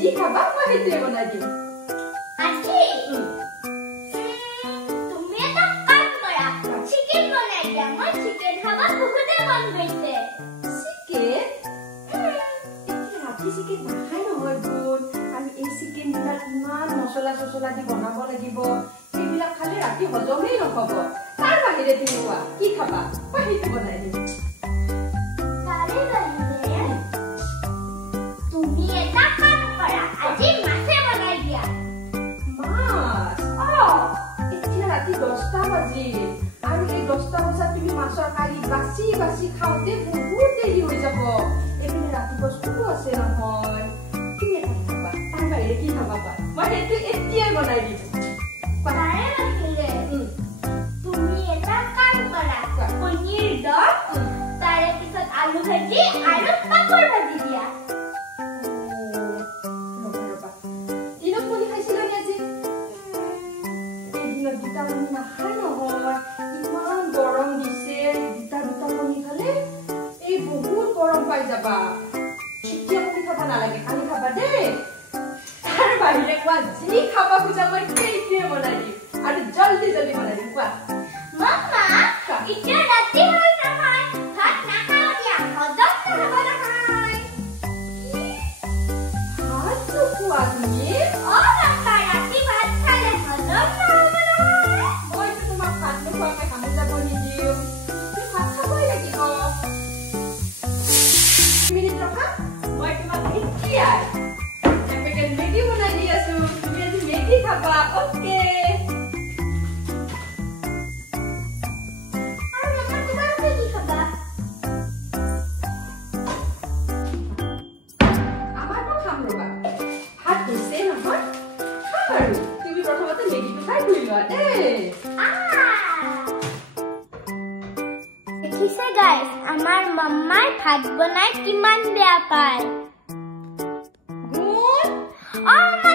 जी खाबा মই হেতে বনাই দিম আজি তুমি এটা কাম কৰা চিকেন বনাই দিয়া মই চিকেন খাবা বহুতে মন গৈছে চিকেন ৰাতি চিকেন নাখাই নহয় গুণ আমি এই চিকেন বিলাক ইমান মছলা চছলা দি বনাব লাগিব এইবিলাক খালে ৰাতি হজমেই নহব তাৰ বাহিৰে তুমি কোৱা কি খাবা মই হেতে বনাই দিম তাৰে বাহিৰে তুমি এটা কাম কৰা আজি মাছে বনাই দিয়া মাছ এতিয়া ৰাতি 10টা বাজিল আৰু এই 10টা বজাত তুমি মাছৰ কাৰি বাছি বাছি খাওঁতে বহুত দেৰি হৈ যাব এপিনে ৰাতিপুৱা স্কুলো আছে নহয় তুমি এটা খাবা তাৰ বাহিৰে কি খাবা মই সেইটো এতিয়াই বনাই দিম তাৰে বাহিৰে তুমি এটা কাম কৰা পনীৰ দম তাৰে পিছত আলু ভাজি আৰু পাপৰ ভাজি দিয়া দিনত কণী খাইছিলা নে আজি এদিনত দুটা কণী নাখায় নহয় ইমান গৰম দিছে দুটা কণী খালে এই বহুত গৰম পাই যাবা এতিয়া কণী খাব নালাগে কালি খাবা দেই তাৰ বাহিৰে কোৱা যি খাবা খোজা মই সেইটোৱে বনাই দিম আৰু জলদি জলদি বনাই দিম কোৱা মামা এতিয়া ৰাতি হৈ নহয় ভাত নাখাওঁ দিয়া হজম নহব নহয় ভাত নোখোৱা তুমি মামা ৰাতি ভাত খালে হজম নহব নহয় মইতো তোমাক ভাত নোখোৱাকৈ কামত যাব নিদিওঁ তুমি ভাত খাবই লাগিব মিনিট ৰখা মই তোমাক এতিয়াই এপেকেট মেগী বনাই দি আছো তুমি আজি মেগী খাবা অ'কে আৰু মামা তোমালোকে কি খাবা আমাৰতো খাম ৰবা ভাত হৈছে নহয় খাম আৰু তুমি প্ৰথমতে মেগীটো খাই ধুই লোৱা দেই দেখিছে গাইজ আমাৰ মাম্মাই ভাত বনাই কিমান বেয়া পায় গুণ মামা